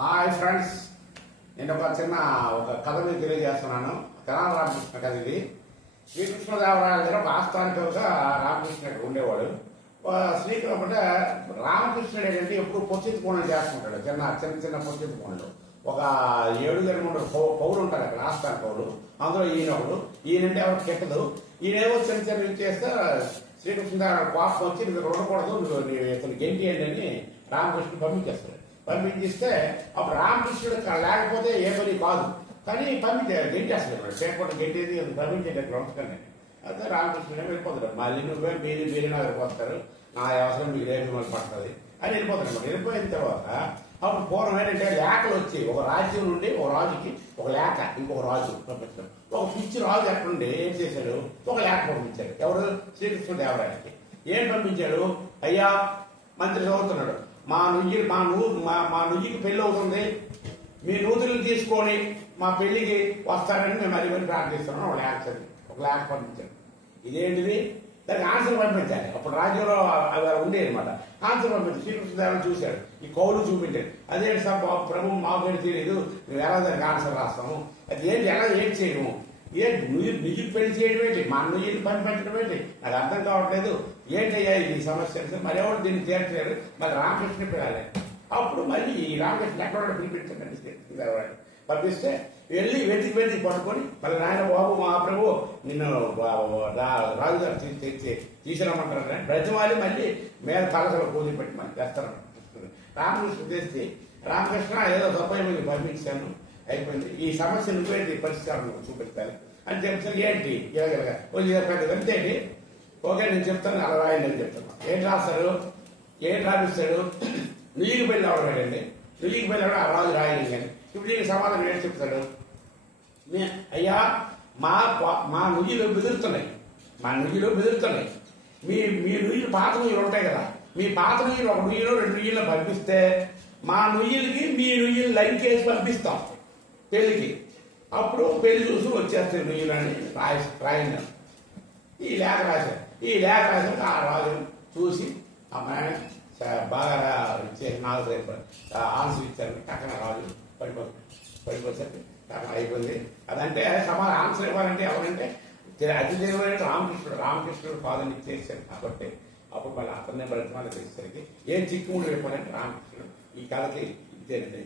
Hi friends, నేను ఒక కథ మీకు తెలియజేస్తున్నాను. తెనాలి రామకృష్ణ కథ ఇది. శ్రీకృష్ణదేవరాయల దగ్గర వాస్తవానికి రామకృష్ణ ఉండేవాడు. శ్రీకృష్ణ రామకృష్ణుడు ఏంటంటే ఎప్పుడు పొచ్చితి పనులు చేస్తుంటాడు. చిన్న చిన్న పొచ్చితి పనులు. ఒక 7 పౌరులు ఉంటారు అక్కడ, ఆస్థాన పౌరులు. అందులో ఈయన ఒకడు. ఈయనంటే ఎవరికి కెట్టదు. ఈయనేవో చిన్న చేస్తే శ్రీకృష్ణదేవరాయల కోపం వచ్చి నువ్వు ఉండకూడదు, నువ్వు ఇతను గెంటి ఏంటని రామకృష్ణుడు పంపించేస్తాడు. పంపించిస్తే అప్పుడు రామకృష్ణుడు లేకపోతే ఏ పని కాదు, కానీ గెంటేస్తాడు. చేపట్టు గెంటేది పంపించేటట్టు ఉంచుకోండి. అయితే రామకృష్ణుడు వెళ్ళిపోతాడు. మళ్ళీ నువ్వే మీరు నా దగ్గరకు వస్తారు, నా అవసరం మీకు రేపు మళ్ళీ పడుతుంది అని వెళ్ళిపోతాడు. వెళ్ళిపోయిన తర్వాత అప్పుడు పూర్వం ఏంటంటే లేఖలు వచ్చి ఒక రాజ్యం నుండి ఒక రాజుకి ఒక లేఖ ఇంకొక రాజు పంపించడం. ఒక పిచ్చి రాజు ఎక్కడుండి ఏం చేశాడు, ఒక లేఖ పంపించాడు. ఎవరు? శ్రీకృష్ణదేవరాయలకి. ఏం పంపించాడు? అయ్యా, మంత్రి చదువుతున్నాడు, మా నుయ్యికి పెళ్లి అవుతుంది, మీ నూతులను తీసుకొని మా పెళ్లికి వస్తారని మేము మరి ప్రార్థిస్తున్నాం. ఒక లేఖ పంపించాడు. ఇదేంటిది? దానికి ఆన్సర్ పంపించాలి. అప్పుడు రాజ్యంలో అవి ఉండేది అనమాట. ఆన్సర్ పంపించి శ్రీకృష్ణదేవరాయలు చూశాడు, ఈ కౌలు చూపించాడు. అదేంటి సార్ ప్రభు మాకు తెలియదు, మేము ఎలా దానికి ఆన్సర్ రాస్తాము, అది ఏంటి ఎలా ఏం చేయము, ఏంటి నుయ్యికి పెళ్లి చేయడం ఏంటి, మా నుయ్యిని పంపించడం ఏంటి, నాకు అర్థం కావట్లేదు, ఏంటయ్యా ఈ సమస్య అంటే మరి ఎవరు దీన్ని తీర్చలేరు, మరి రామకృష్ణ పిల్లాలి. అప్పుడు మళ్ళీ ఈ రామకృష్ణ ఎక్కడ పిలిపించండి శ్రీకృష్ణదేవరాయలు పంపిస్తే వెళ్ళి వెతికి పట్టుకొని మళ్ళీ నాయన బాబు మా ప్రభు నిన్ను రాజుగారు తీసుకురమ్మంటారు బ్రతిమాలి మళ్ళీ మీద కలసలు పూజ పెట్టి మళ్ళీ తెస్తారు. రామకృష్ణ తెచ్చి రామకృష్ణ ఏదో 90 మంది పంపించాను, అయిపోయింది, ఈ సమస్య నువ్వేంటి పరిష్కారం చూపించాలి అని చెప్తాను. ఏంటి పెద్ద అంతేంటి, ఓకే నేను చెప్తాను, అలా రాయండి అని చెప్తాను. ఏంటి రాస్తారు, ఏంటి రాపిస్తాడు? నుయ్యికి పెళ్ళి అవడండి, నుయ్యికి పెళ్ళి అవడం ఆ రాజు రాయని. కానీ ఇప్పుడు దీనికి సమాధానం ఏంటి చెప్తాడు? అయ్యా, మా నుయ్యిలో బెదురుతున్నాయి, మీ నుయ్యిలు పాత నుయ్యిలు ఉంటాయి కదా, మీ పాత నుయ్యిలు ఒక నుయ్యిలో 2 నుయ్యిల్లో పంపిస్తే మా నుయ్యిలకి మీ నుయ్యిలు లైన్ కేసి పంపిస్తాం పెళ్లికి, అప్పుడు పెళ్లి చూసి వచ్చేస్తాయి నుయ్యిలు అని రాయండి. ఈ లేఖ రాశారు. ఆ రాజు చూసి అమ్మాయి బాగా ఇచ్చేసి 4 రేపు ఆన్సర్ ఇచ్చారు. అక్కడ రాజు పడిపోతారు. అయిపోయింది. అదంటే ఆన్సర్ ఇవ్వాలంటే ఎవరంటే అతి తెలివైన రామకృష్ణుడు ఫాదర్ని ఇచ్చేసారు. కాబట్టి అప్పుడు మళ్ళీ అతన్నే బ్రతిమాల చేసేసరికి ఏం చిక్కుముడు చెప్పాలంటే రామకృష్ణుడు. ఈ కథకి ఇచ్చేయండి.